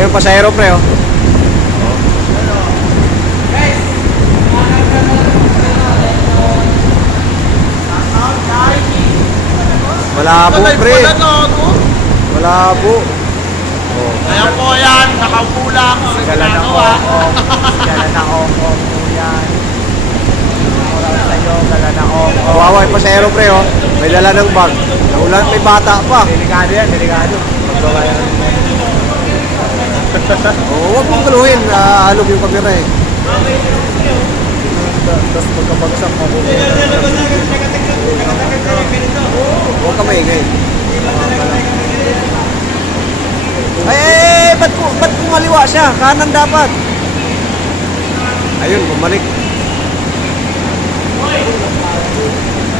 Ayun, pasahero pre, oh. Malabo pre. Malabo. Ayan po yan, nakaupo lang. Sigala na ong-ong. Sigala na ong-ong po yan. Oral sa'yo, gala na ong-ong. Kawawa yung pasahero pre, oh. May dala ng bag. Naulan, may bata pa. Delikado yan, delikado. Magbawa yan. Oo, huwag mong galuhin. Alog yung kamera eh. Tapos magkabagsak mo. Huwag ka maingay. Ay, ba't kumaliwa siya? Kanan dapat. Ayun, bumalik.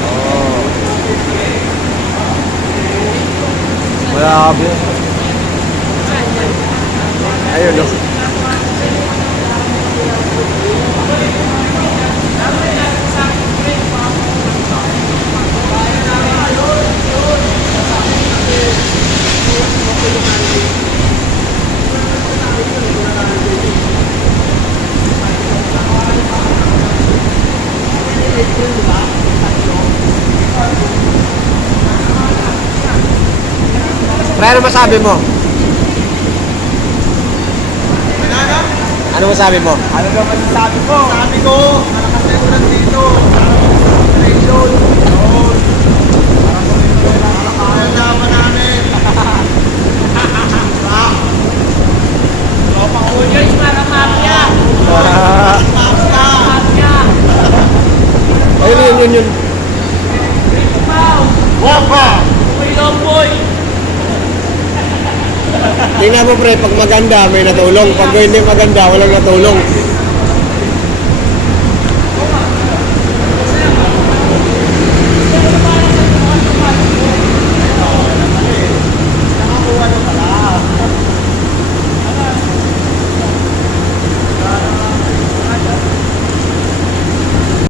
Oh. Malabo. Ayun, no. Pre, ano masabi mo? Ano masabi mo? Ano ba masasabi ko? Sabi ko, malakas na yung ulan dito. Yun. Parang naman namin. Tropang unyos, parang mafia. Mafia. Ayun, yun. Wapa! Uy, Lomboy! Tingnan mo pre, pag maganda may natulong. Pag hindi maganda, walang natulong.